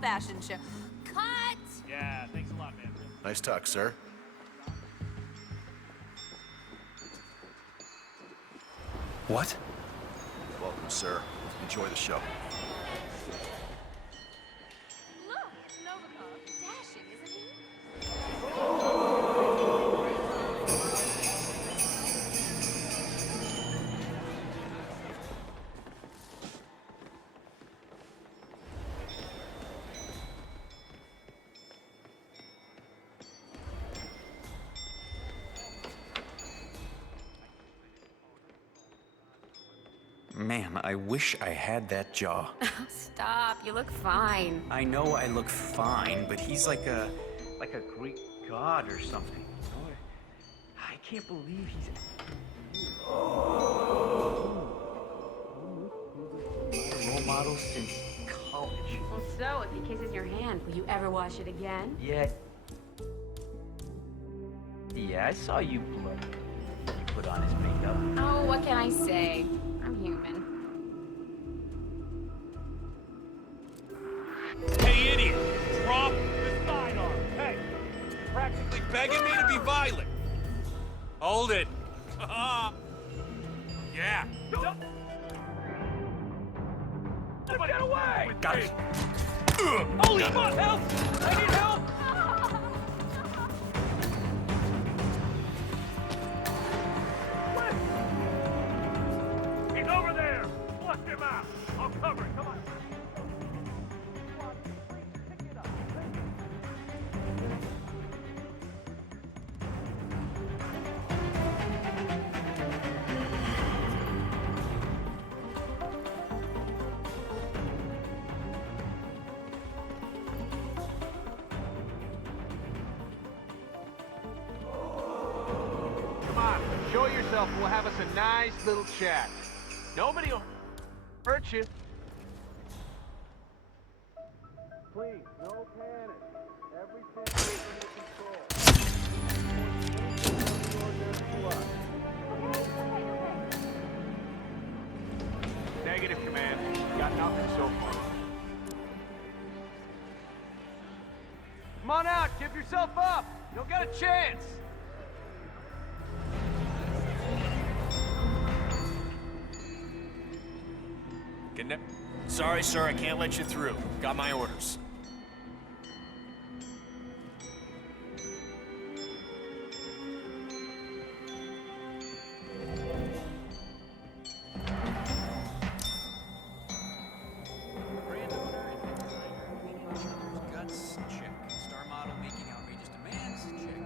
fashion show. Cut! Yeah, thanks a lot, man. Nice talk, sir. What? Welcome, sir. Enjoy the show. Look, it's Novikov. Dashing, isn't he? Man, I wish I had that jaw. Stop, you look fine. I know I look fine, but he's like a Greek god or something. You know? I can't believe he's my role model since college. Well, so if he kisses your hand, will you ever wash it again? Yeah, I saw you put on his makeup. Oh, what can I say? I'm human. Hey, idiot! Drop the sidearm! Hey! Practically begging me to be violent! Hold it! Yeah! Get away! Got it. Holy fuck! Help! I need help! He's over there! Flush him out! I'll cover it, come on! Come on, show yourself. We'll have us a nice little chat. Nobody will hurt you. Please, no panic. Everything is under control. Negative, Command. Got nothing so far. Come on out. Give yourself up. You don't got a chance. Sorry, sir, I can't let you through. Got my orders. Guts, check. Star model making outrageous demands, check.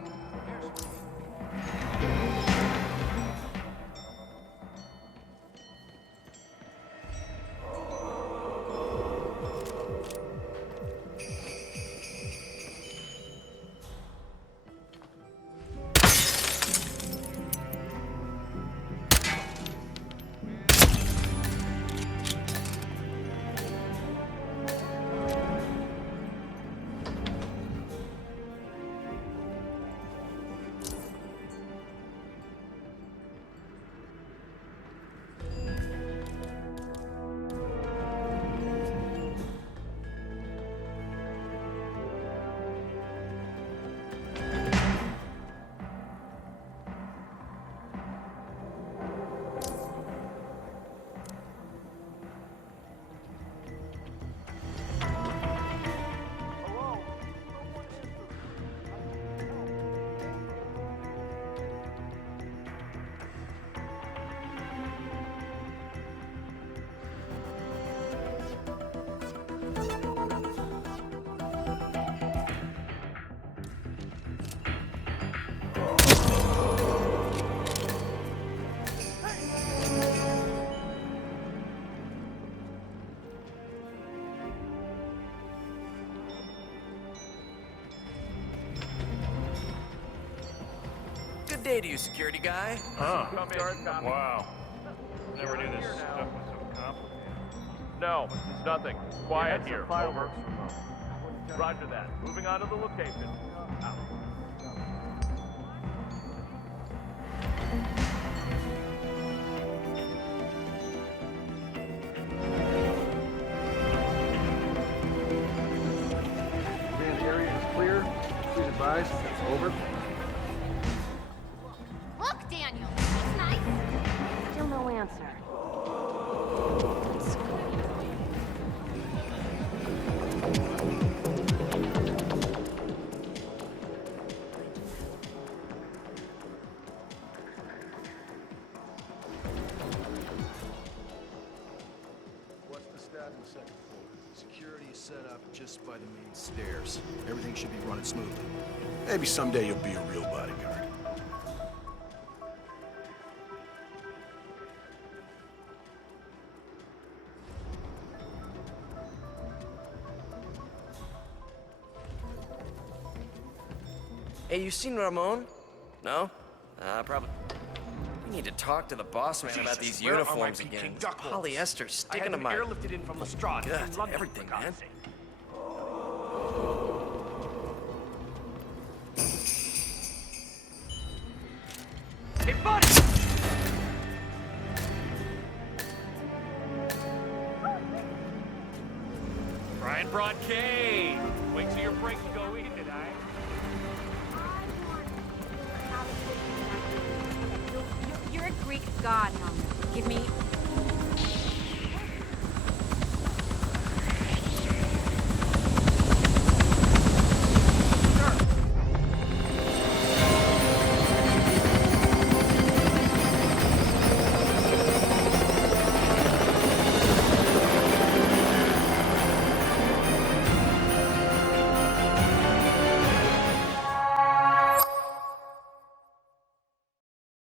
Good day to you, security guy. Huh. Wow. Never knew this stuff was so complicated. No, it's nothing. Quiet here. Over. Roger that. Moving on to the location. Out. advised. Over. Look, Daniel, that's nice. Still no answer. What's the stat on the second floor? Security is set up just by the main stairs. Everything should be running smoothly. Maybe someday you'll be a real bodyguard. Hey, you seen Ramon? No? Probably. We need to talk to the boss man about these where are my uniforms Peking again. duck rolls? Polyester I sticking had to them my airlifted in from Lestrade. gut, in London, everything, for God's man. sake. Hey, buddy! Brian Broadcade! Wait till your break to go eat it, You're a Greek god, Helmut. Give me